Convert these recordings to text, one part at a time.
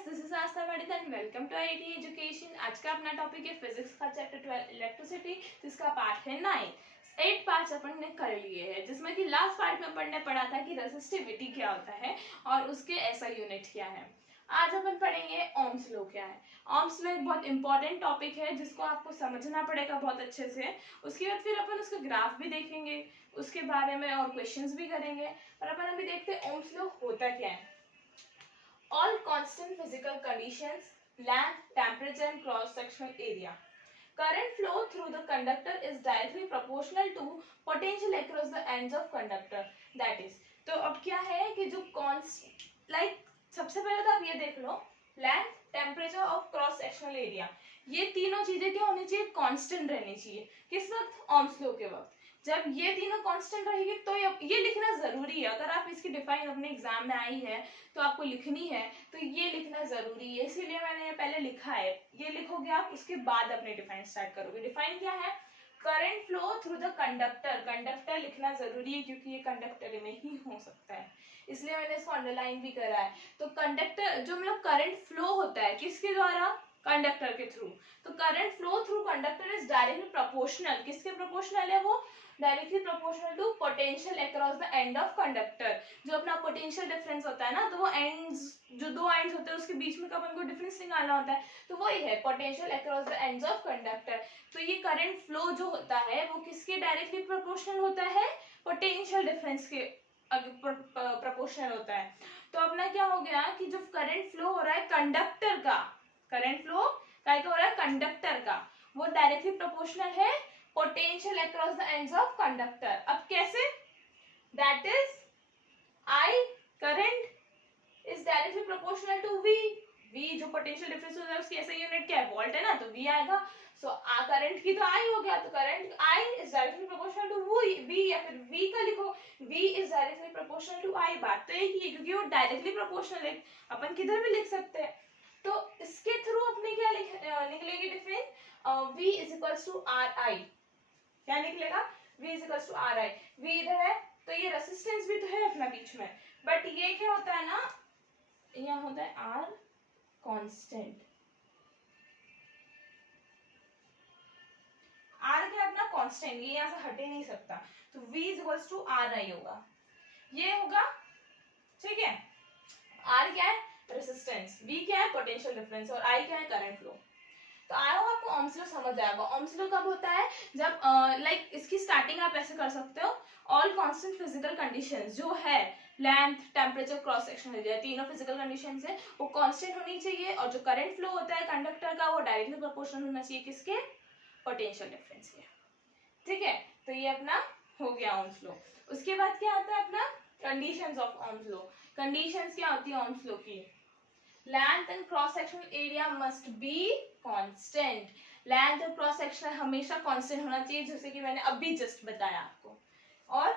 Guys, this is Aastha medical and welcome to IT education. आज का अपना टॉपिक है फिजिक्स का चैप्टर 12 इलेक्ट्रिसिटी, जिसका पार्ट है 9। 8 पार्ट्स अपन ने कर लिए हैं, जिसमें कि लास्ट पार्ट में अपन ने पढ़ा था कि रेसिस्टिविटी क्या होता है और उसके एसआई यूनिट क्या है। आज अपन पढ़ेंगे ओम्स लॉ क्या है। ओम्स लॉ एक बहुत इंपॉर्टेंट टॉपिक है जिसको आपको समझना पड़ेगा बहुत अच्छे से। उसके बाद फिर अपन उसका ग्राफ भी देखेंगे, उसके बारे में और क्वेश्चंस भी करेंगे। और अपन अभी देखते हैं ओम्स लॉ होता क्या है। All constant physical conditions, length, temperature and cross-sectional area. Current flow through the conductor is directly proportional to potential across the ends of conductor. That is, तो अब क्या है कि जो सबसे पहले तो आप ये देख लो, length, temperature और cross-sectional area, ये तीनों चीजें क्या होनी चाहिए? कांस्टेंट रहनी चाहिए। किस वक्त? ओम्स लॉ के वक्त। जब ये तीनों कांस्टेंट रहेगी तो ये लिखना जरूरी है। अगर आप इसकी डिफाइन अपने एग्जाम में आई है तो आपको लिखनी है, तो ये लिखना जरूरी है, इसीलिए मैंने ये पहले लिखा है। ये लिखोगे आप, उसके बाद अपने डिफाइन स्टार्ट करोगे। डिफाइन क्या है? Current flow through the conductor. Conductor लिखना जरूरी है क्योंकि ये कंडक्टर में ही हो सकता है, इसलिए मैंने इसको अंडरलाइन भी करा है। तो कंडक्टर जो मतलब करंट फ्लो होता है किसके द्वारा? कंडक्टर के थ्रू। तो current flow through conductor is directly proportional. किसके प्रोपोर्शनल है वो? Directly proportional to potential across the end of conductor. जो अपना पोटेंशियल डिफरेंस होता है ना, तो वो एंड्स, जो दो एंड्स होते हैं उसके बीच में कब हमको डिफरेंस निकालना होता है, तो वही है potential across the ends of conductor. तो ये करंट फ्लो जो होता है वो किसके डायरेक्टली प्रोपोर्शनल होता है? पोटेंशियल डिफरेंस के प्रोपोर्शनल होता है। तो अपना क्या हो गया कि जो करंट फ्लो हो रहा है कंडक्टर का, करंट फ्लो क्या हो रहा है? कंडक्टर का, वो डायरेक्टली प्रोपोर्शनल है potential across the ends of conductor. अब कैसे? That is I current is directly proportional to V. V जो पोटेंशियल डिफरेंस होता है उसकी ऐसा यूनिट क्या है? वोल्ट है ना, तो वी आएगा। सो करंट की तो आई हो गया, तो current I is directly proportional to V, या फिर वी का लिखो, V is directly proportional to I. बात तो एक ही है क्योंकि वो डायरेक्टली प्रोपोर्शनल है, अपन किधर भी लिख सकते हैं। तो इसके थ्रू अपने क्या निकलेगी difference? v is equals to R I. क्या निकलेगा? v is equals to R I. v इधर है तो ये रेसिस्टेंस भी तो है अपना बीच में, बट ये क्या होता है ना, यहाँ होता है r कांस्टेंट। r क्या अपना कांस्टेंट, ये यहाँ से हटे नहीं सकता, तो v is equals to R I होगा, ये होगा। ठीक है, r क्या है? रेसिस्टेंस, v क्या है? पोटेंशियल डिफरेंस, और i क्या है? Current flow. तो आई होप आपको ओम्स लॉ समझ आएगा। ओम्स लॉ कब होता है? जब इसकी स्टार्टिंग आप ऐसे कर सकते हो, ऑल कांस्टेंट फिजिकल कंडीशंस जो है, length, temperature, cross sectional area, तीनों फिजिकल कंडीशंस है वो कांस्टेंट होनी चाहिए, और जो करंट फ्लो होता है कंडक्टर का वो डायरेक्टली प्रोपोर्शनल होना चाहिए किसके? पोटेंशियल डिफरेंस के। ठीक है, तो ये अपना हो गया ओम्स लॉ। उसके बाद क्या आता है अपना? Conditions of Ohm's law. Conditions क्या होती है ओम्स लॉ की? Length and cross sectional area must be constant. Length और क्रॉस सेक्शनल हमेशा कांस्टेंट होना चाहिए, जैसे कि मैंने अभी जस्ट बताया आपको। और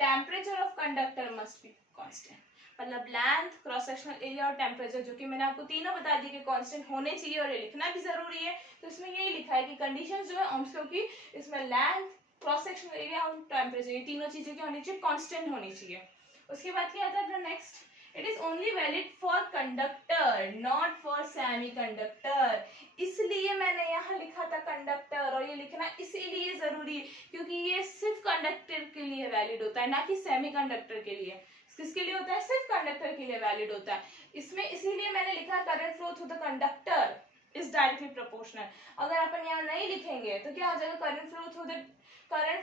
temperature of conductor must be constant. मतलब लेंथ, क्रॉस सेक्शनल एरिया और टेम्परेचर, जो कि मैंने आपको तीनों बता दी कि कांस्टेंट होने चाहिए, और ये लिखना भी जरूरी है। तो इसमें यही लिखा है कि कंडीशंस जो है ओम्स लॉ की, इसमें लेंथ, क्रॉस सेक्शनल एरिया और टेम्परेचर, ये तीनों चीजें क्या होनी चाहिए? कांस्टेंट होनी चाहिए। उसके बाद क्या आता है next? It is only valid for conductor, not for semiconductor. इसलिए मैंने यहाँ लिखा था कंडक्टर, और ये लिखना इसीलिए जरूरी है क्योंकि ये सिर्फ कंडक्टर के लिए वैलिड होता है, ना कि सेमीकंडक्टर के लिए। किसके लिए होता है? सिर्फ कंडक्टर के लिए वैलिड होता है। इसमें इसीलिए मैंने लिखा current flow through the conductor is directly proportional. अगर अपन यहाँ नहीं लिखेंगे तो क्या हो जाएगा? Current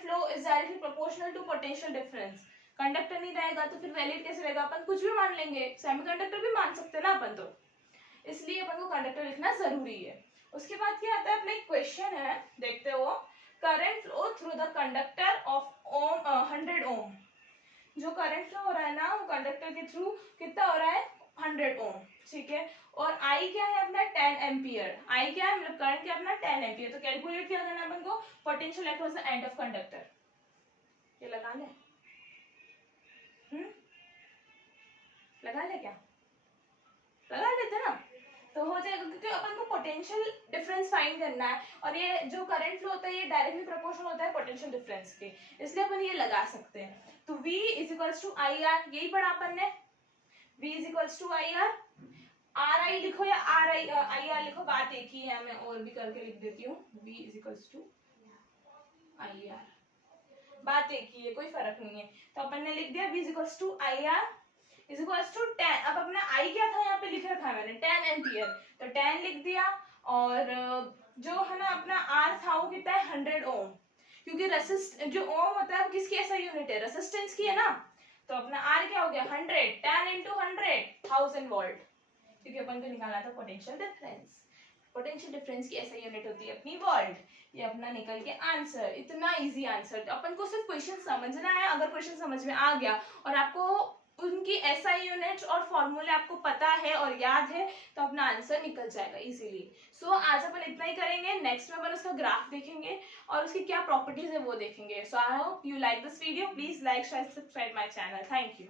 flow is directly proportional to potential difference. Conductor नहीं रहेगा तो फिर वैलिड कैसे रहेगा? अपन कुछ भी मान लेंगे, सेमीकंडक्टर भी मान सकते हैं ना अपन, तो इसलिए अपन को कंडक्टर लिखना जरूरी है। उसके बाद क्या आता है? अपना एक क्वेश्चन है, देखते हो। Current flow through the conductor of 100 ओम। जो करंट फ्लो हो रहा है ना वो कंडक्टर के थ्रू कितना हो रहा है? 100 ओम। ठीक है, और आई क्या है अपना? 10 एम्पियर। आई क्या है? मतलब करंट क्या अपना? 10 एम्पियर। तो कैलकुलेट क्या करना अपन को? Potential across the end of conductor. ये लगा ले, लगा ले, क्या लगा लेते ना, तो हो जाएगा, क्योंकि अपन को पोटेंशियल डिफरेंस फाइंड करना है, और ये जो करंट फ्लो होता है ये डायरेक्टली प्रोपोर्शनल होता है पोटेंशियल डिफरेंस के, इसलिए अपन ये लगा सकते हैं। तो V is equals to I R, यही पढ़ा अपन ने, V is equals to I R. R I लिखो या आर आई आर लिखो, बात एक ही है, मैं और भी करके लिख देती हूँ, V is to I R, बात एक ही है, कोई फर्क नहीं है। तो अपन ने लिख दिया V is to I R is equals to 10। अब अपना I क्या था यहाँ पे लिख रखा है मैंने 10 एम्पियर, तो 10 लिख दिया। और जो है ना अपना R था वो कितना है 100 ओम, क्योंकि रेसिस्ट जो ओम होता है वो किसकी ऐसा यूनिट है, रेसिस्टेंस की है ना। तो अपना R क्या हो गया 100, 10 इंटू 100 1000 वोल्ट, क्योंकि अपन को निकालना था पोटेंशियल डिफरेंस। पोटेंशियल डिफरेंस की ऐसा यूनिट होती है अपनी वोल्ट। ये अपना निकल के आंसर, इतना इजी आंसर। अपन को सिर्फ क्वेश्चन समझना है, अगर क्वेश्चन समझ में आ गया और आपको उनकी एसआई यूनिट्स और फॉर्मूले आपको पता है और याद है, तो अपना आंसर निकल जाएगा इजीली। सो आज अपन इतना ही करेंगे, नेक्स्ट में अपन उसका ग्राफ देखेंगे और उसकी क्या प्रॉपर्टीज है वो देखेंगे। So I hope you like this video, please like share subscribe my channel, thank you.